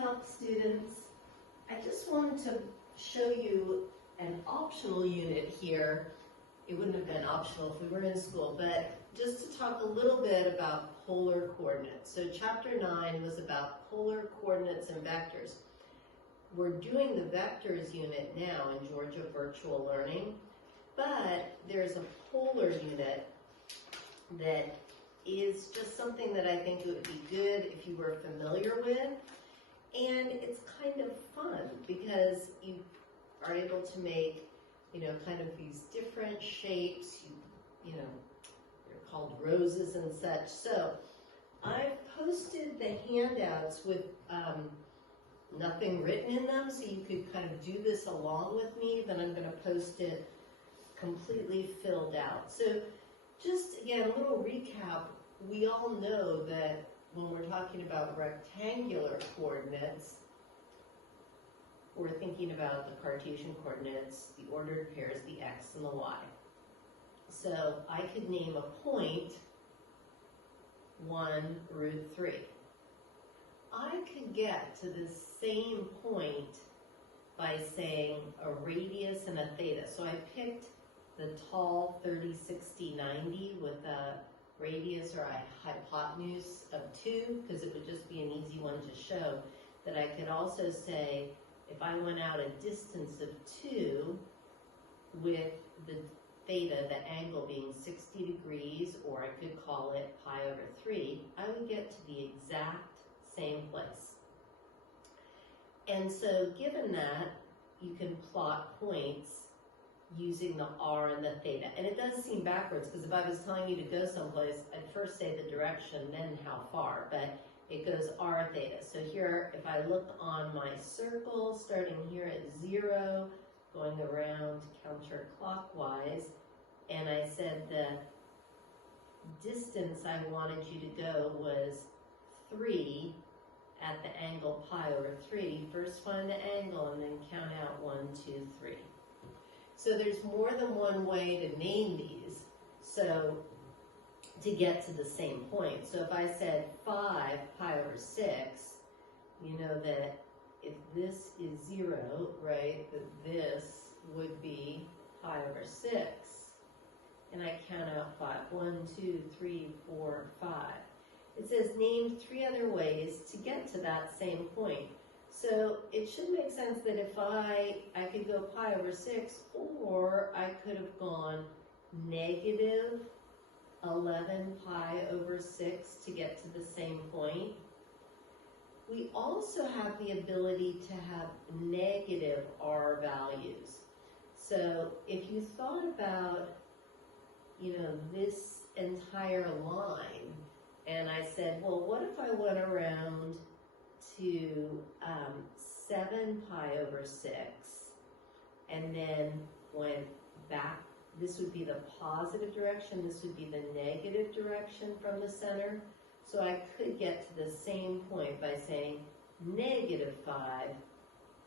recap, students. I just wanted to show you an optional unit here. It wouldn't have been optional if we were in school, but just to talk a little bit about polar coordinates. So chapter 9 was about polar coordinates and vectors. We're doing the vectors unit now in Georgia Virtual Learning, but there's a polar unit that is just something that I think it would be good if you were familiar with. And it's kind of fun because you are able to make, kind of these different shapes, they're called roses and such. So I've posted the handouts with nothing written in them, so you could kind of do this along with me. Then I'm going to post it completely filled out. So just again, a little recap. We all know that when we're talking about rectangular coordinates, we're thinking about the Cartesian coordinates, the ordered pairs, the x and the y. So I could name a point 1√3. I could get to the same point by saying a radius and a theta. So I picked the tall 30, 60, 90 with a radius or a hypotenuse of 2, because it would just be an easy one to show. That I could also say, if I went out a distance of 2 with the theta, the angle being 60 degrees, or I could call it pi over 3, I would get to the exact same place. And so given that, you can plot points using the r and the theta. And it does seem backwards, because if I was telling you to go someplace, I'd first say the direction, then how far, but it goes r theta. So here, if I look on my circle, starting here at 0, going around counterclockwise, and I said the distance I wanted you to go was 3 at the angle pi over 3, first find the angle and then count out 1, 2, 3. So there's more than one way to name these, so to get to the same point. So if I said 5 pi over 6, you know that if this is 0, right, that this would be pi over 6. And I count out 5. 1, 2, 3, 4, 5. It says name 3 other ways to get to that same point. So it should make sense that if I could go pi over 6, or I could have gone negative 11 pi over 6 to get to the same point. We also have the ability to have negative r values. So if you thought about, this entire line, and I said, well, what if I went around to 7 pi over 6, and then went back. This would be the positive direction, this would be the negative direction from the center. So I could get to the same point by saying negative 5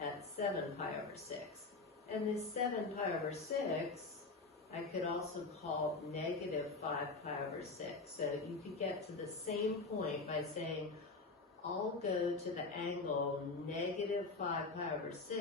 at 7 pi over 6. And this 7 pi over 6, I could also call negative 5 pi over 6. So you could get to the same point by saying, I'll go to the angle negative 5 pi over 6,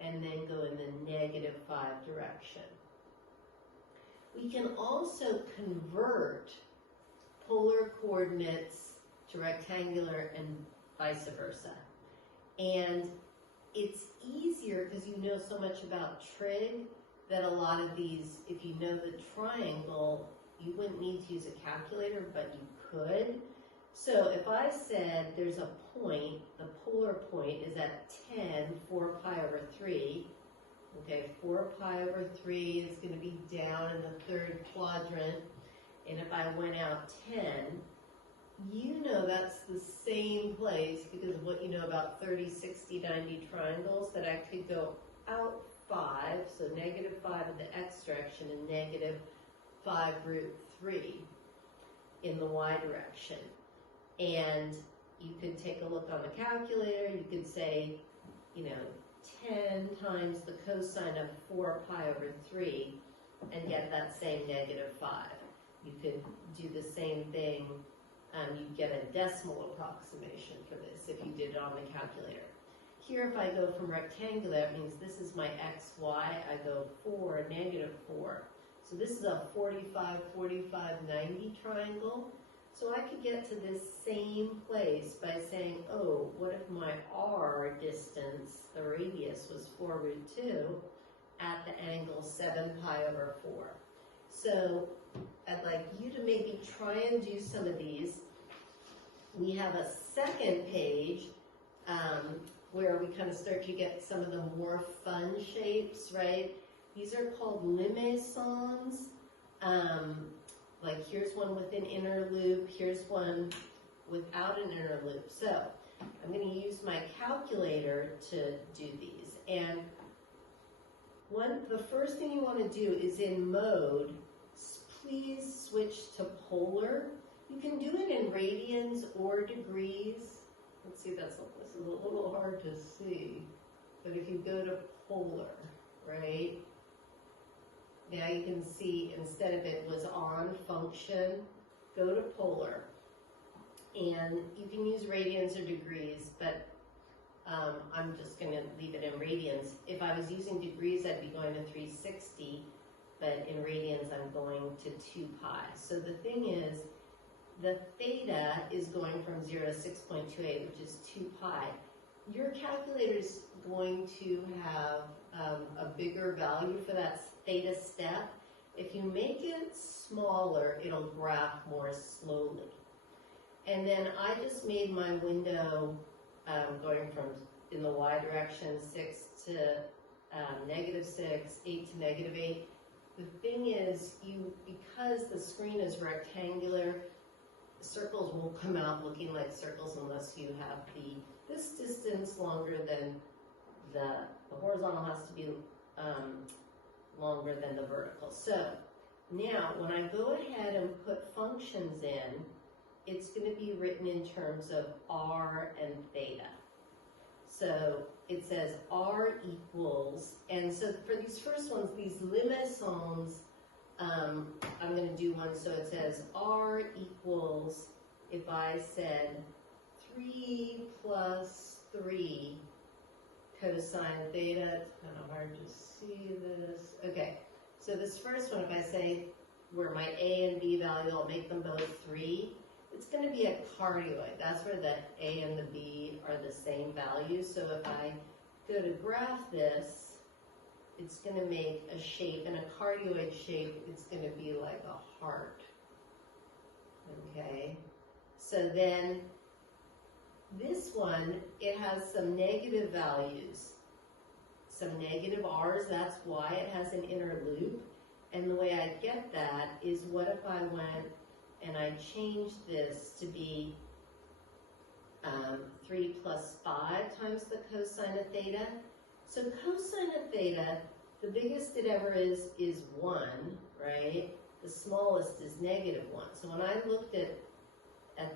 and then go in the negative 5 direction. We can also convert polar coordinates to rectangular and vice versa. And it's easier because you know so much about trig that a lot of these, if you know the triangle, you wouldn't need to use a calculator, but you could. So if I said there's a point, the polar point is at 10, 4 pi over 3. Okay, 4 pi over 3 is going to be down in the third quadrant. And if I went out 10, you know that's the same place because of what you know about 30, 60, 90 triangles, that I could go out 5, so negative 5 in the x direction and negative 5√3 in the y direction. And you could take a look on the calculator, you could say, 10 times the cosine of 4 pi over 3 and get that same negative 5. You could do the same thing you get a decimal approximation for this if you did it on the calculator. Here, if I go from rectangular, it means this is my x, y. I go 4, negative 4. So this is a 45, 45, 90 triangle. So I could get to this same place by saying, oh, what if my r distance, the radius, was 4 root 2 at the angle 7 pi over 4. So I'd like you to maybe try and do some of these. We have a second page where we kind of start to get some of the more fun shapes, right? These are called limaisons. Like here's one with an inner loop, here's one without an inner loop. So I'm going to use my calculator to do these. And the first thing you want to do is in mode, please switch to polar. You can do it in radians or degrees. Let's see, this is a little hard to see. But if you go to polar, right? Now you can see instead of it was on function, go to polar. And you can use radians or degrees, but I'm just going to leave it in radians. If I was using degrees, I'd be going to 360, but in radians, I'm going to 2 pi. So the thing is, the theta is going from 0 to 6.28, which is 2 pi. Your calculator is going to have a bigger value for that theta step. If you make it smaller, it'll graph more slowly. And then I just made my window going from in the y direction 6 to negative 6, 8 to negative 8. The thing is, because the screen is rectangular, circles won't come out looking like circles unless you have this distance longer than the horizontal has to be longer than the vertical. So now when I go ahead and put functions in, it's going to be written in terms of r and theta. So it says r equals, and so for these first ones, these limaisons, I'm going to do one, so it says r equals, if I said 3 plus 3 cosine theta, it's kind of hard to see this. Okay, so this first one, if I say where my a and b value, I'll make them both 3. It's going to be a cardioid. That's where the a and the b are the same value. So if I go to graph this, it's going to make a shape, and a cardioid shape, it's going to be like a heart. Okay, so then this one, it has some negative values, some negative r's, that's why it has an inner loop. And the way I get that is, what if I went and I changed this to be 3 plus 5 times the cosine of theta? So cosine of theta, the biggest it ever is 1, right? The smallest is negative 1. So when I looked at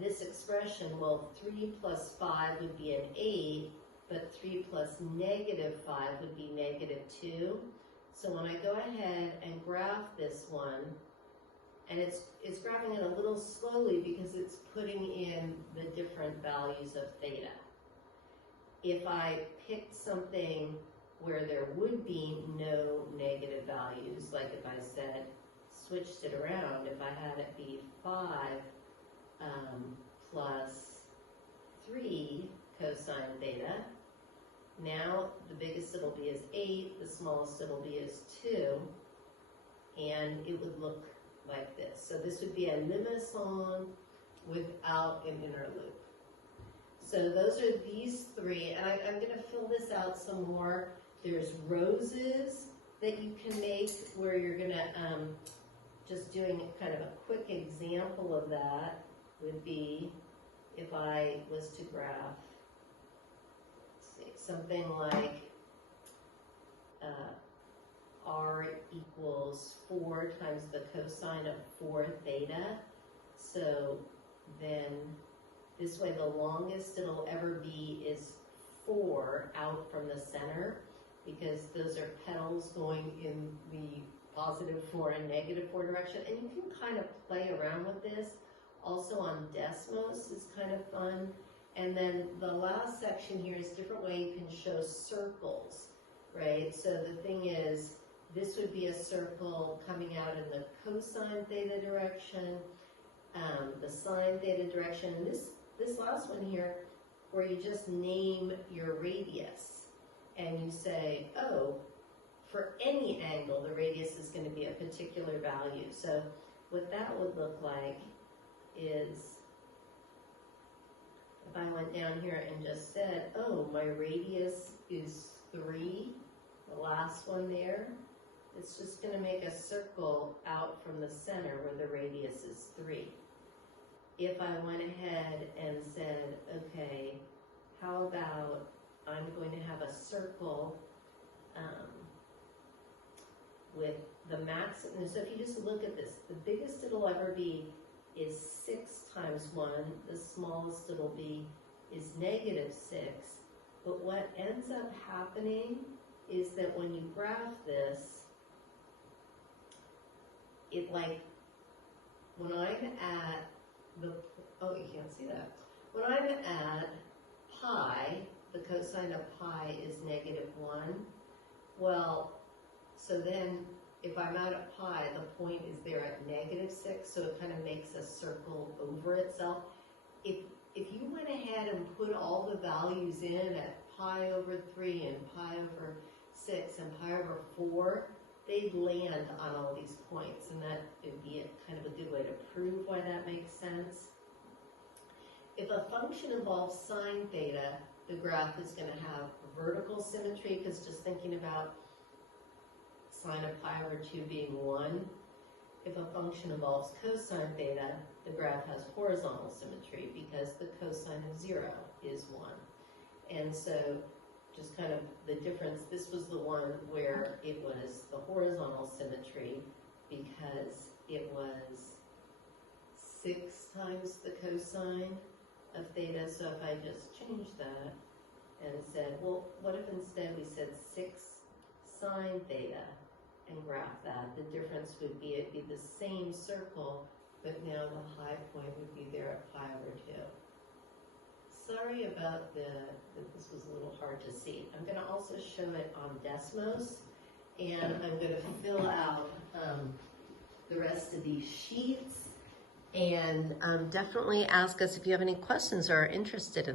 this expression, well, 3 plus 5 would be an 8, but 3 plus negative 5 would be negative 2. So when I go ahead and graph this one, and it's graphing it a little slowly because it's putting in the different values of theta. If I picked something where there would be no negative values, like if I said, switched it around, if I had it be 5 plus 3 cosine theta, now the biggest it'll be is 8, the smallest it'll be is 2, and it would look like this. So this would be a limaison without an inner loop. So those are these 3, and I'm going to fill this out some more. There's roses that you can make where you're going to, just doing kind of a quick example of that would be if I was to graph, let's see, something like r equals 4 times the cosine of 4 theta. So then this way the longest it'll ever be is 4 out from the center, because those are petals going in the positive 4 and negative 4 direction. And you can kind of play around with this. Also on Desmos is kind of fun. And then the last section here is different way you can show circles, right? So the thing is, this would be a circle coming out in the cosine theta direction, the sine theta direction. And this last one here, where you just name your radius, and you say, oh, for any angle, the radius is going to be a particular value. So what that would look like is, if I went down here and just said, oh, my radius is 3, the last one there, it's just going to make a circle out from the center where the radius is 3. If I went ahead and said, okay, how about I'm going to have a circle with the maximum. So if you just look at this, the biggest it'll ever be is 6 times 1. The smallest it'll be is -6. But what ends up happening is that when you graph this, it like, when I'm at the, oh, you can't see that. When I'm at pi, the cosine of pi is -1. Well, so then if I'm out at pi, the point is there at -6, so it kind of makes a circle over itself. If you went ahead and put all the values in at pi over 3 and pi over 6 and pi over 4, they'd land on all these points, and that would be kind of a good way to prove why that makes sense. If a function involves sine theta, the graph is going to have vertical symmetry, because just thinking about sine of pi over 2 being 1. If a function involves cosine theta, the graph has horizontal symmetry, because the cosine of 0 is 1. And so just kind of the difference, this was the one where it was the horizontal symmetry because it was 6 times the cosine of theta. So if I just changed that and said, well, what if instead we said 6 sine theta and graph that? The difference would be, it'd be the same circle, but now the high point would be there at pi over 2. Sorry about that this was a little hard to see. I'm going to also show it on Desmos, and I'm going to fill out the rest of these sheets, and definitely ask us if you have any questions or are interested in